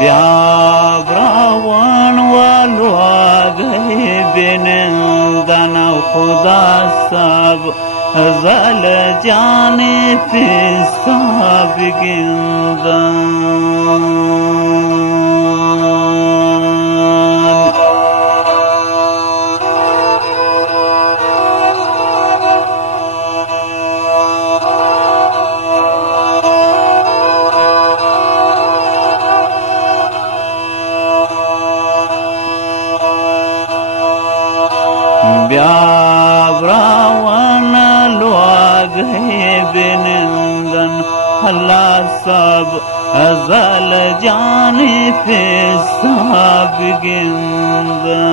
ब्यावरावन वालो आ गए बिनंदन खुदा सब जल जाने पे सब गिंदन ब्यावरावन लो आ गए बिनंदन अल्लाह सब अजल जाने पे सब गिंदन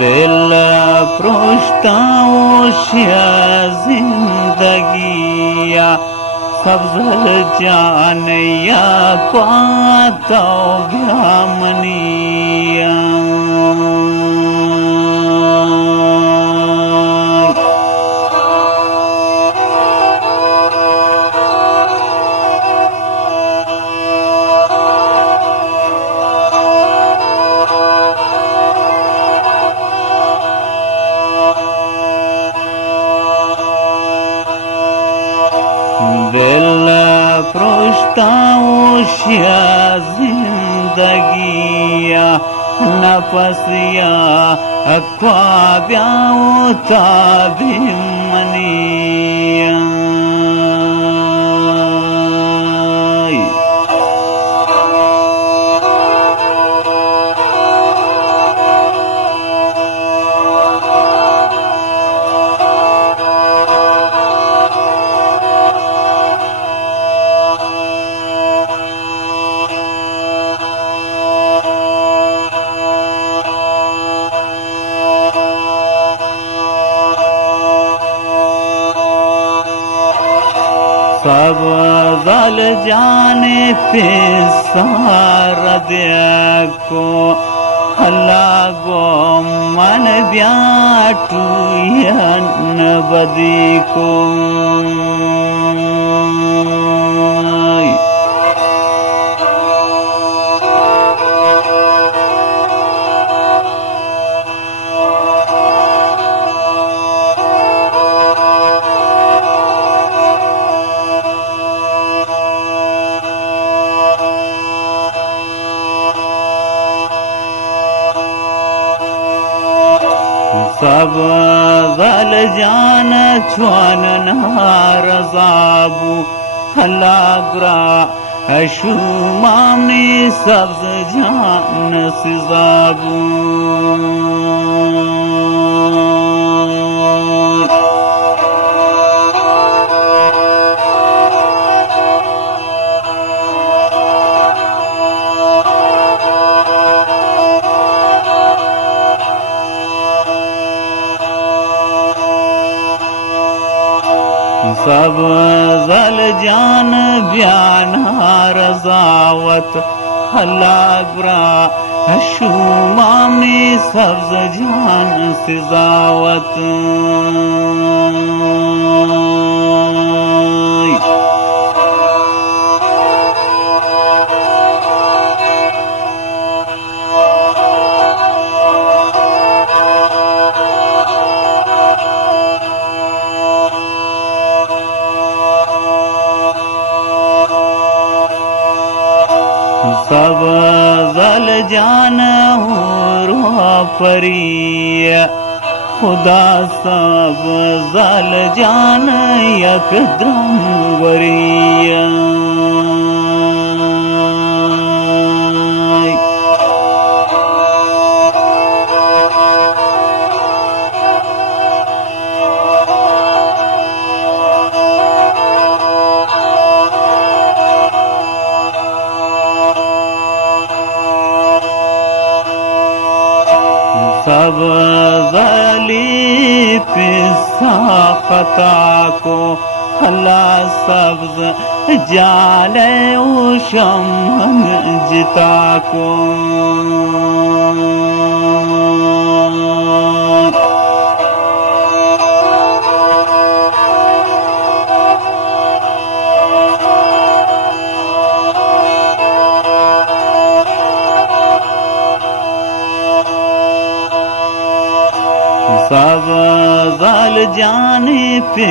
दिल पृष्ठाओं जिंदगिया सब्ज जानिया पाता भ्यामनिया दिल पृष्ठाओं जिंदगिया नफसिया ख्वाब्याओं ताबिमनिया सब जल जाने पे सारा देखो अल्लाह गो मन ब्याटू बदी को सब जल जान छुआन नहार जाबू हलाग्रा शुमामनी सब्ज जान सिजाबू सब जल जान बयान रजावत हलाग्रा शुमामनी सब्ज जान सिजावत सब जल जान परी खुदा सब जल जान यकदम वरिया सब जली पिस्सा खता को अल्लाह सब्ज जाले उशमन जिता को सब जल जाने पे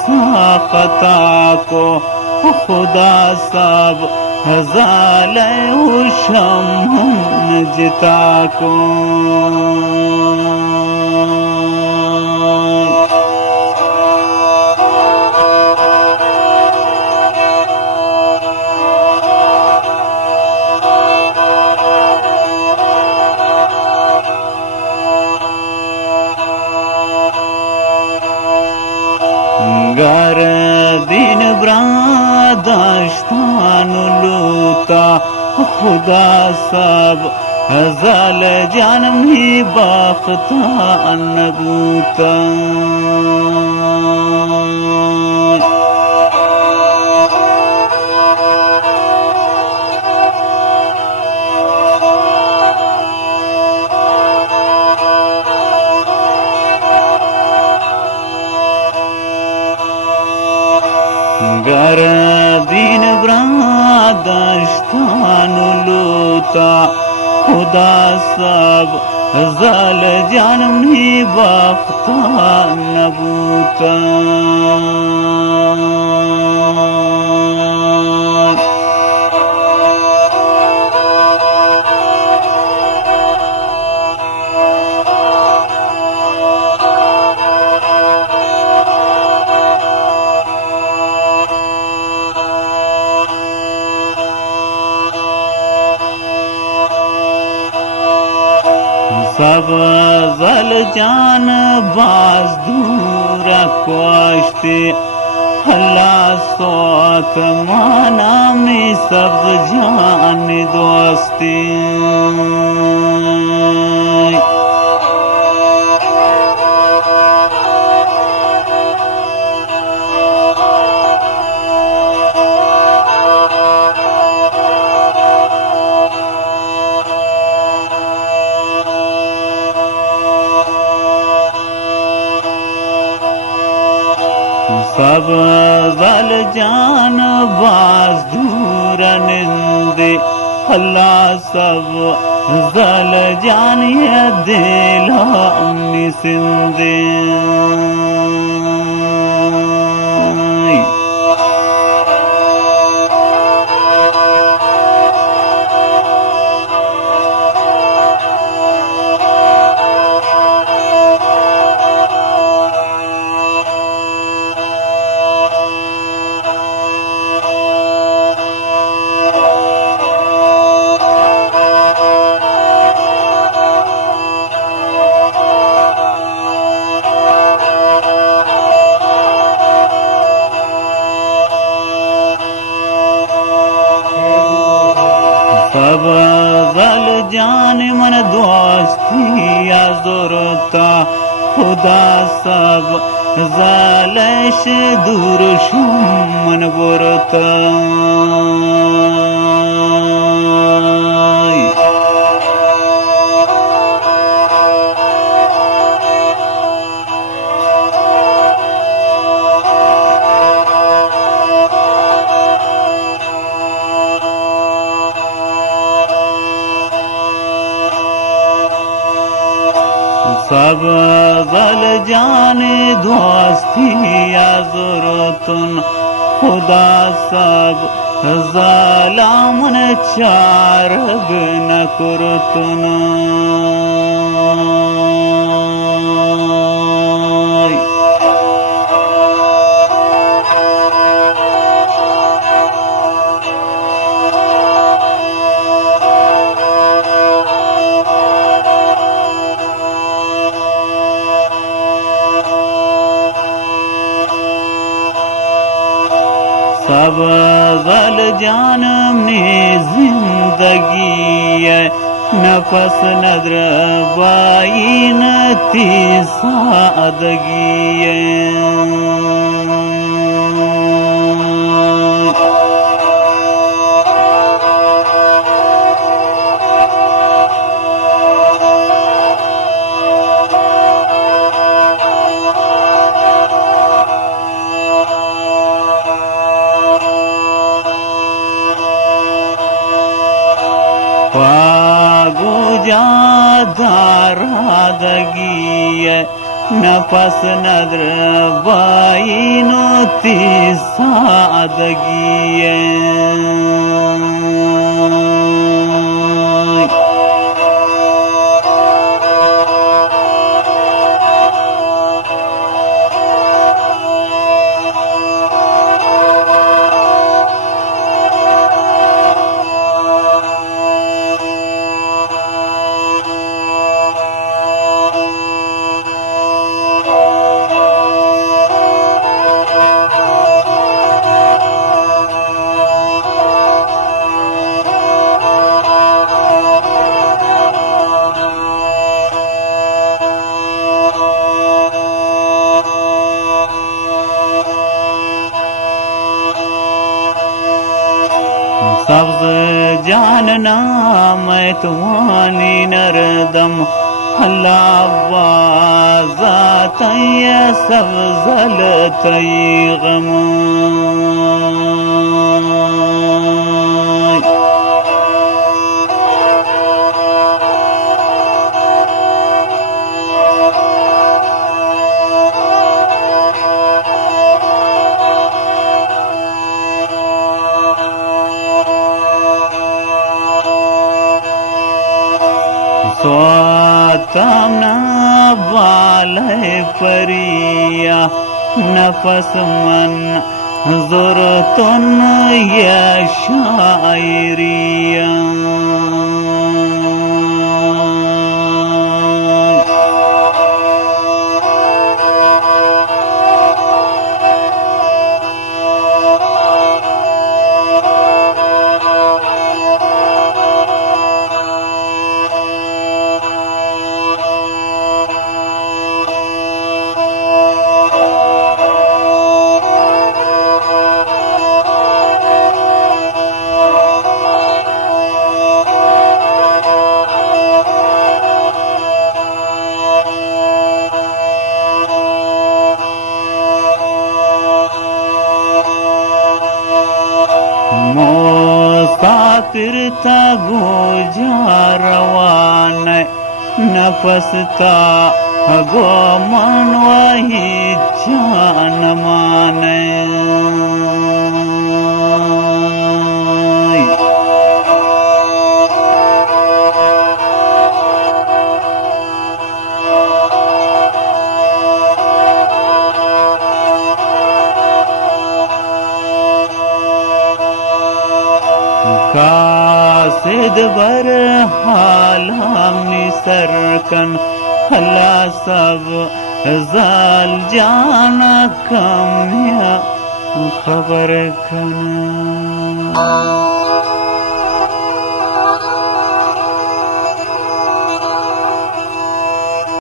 साखता को खुदा सब जाल उशमन जिता को गर दिन ब्रादस्तान लूता खुदा सब जल जन्म ही बाख्ता नबूता गर दिन ब्रादस्तान लूता खुदा सब जल जन्म ही बाख्ता नबूता सब जल जान बाज दूर कोश्ते अल्लाह सोत माना में सब जान दोस्ती सब जल जान बाज दूर निंदे अल्लाह सब जल जानिए दिला सिंदे सब जल जान मन दोस्ती जोरता खुदा सब जलश दूर मन बोरता सब जल जाने दोस्ती जोरतुन खुदा सब जलामन चारग न करतुन सब जल जान में जिंदगी नफस नद्र बाइन ती सादगी धारादगी नफस नद्र बाइनो ती सादगी सब्ज जानना मैं तुम्हारी नरदम हल्लाबाजात सब जलत गम स्वातमना वाले परिया नफस मन ज़ुरतुन या शायरिया मोसातिरता गोजारवान नफसता गो मन वही जान माने कासिद बर हाल हमनी सरकन हला सब जाल जाना कम खबर खन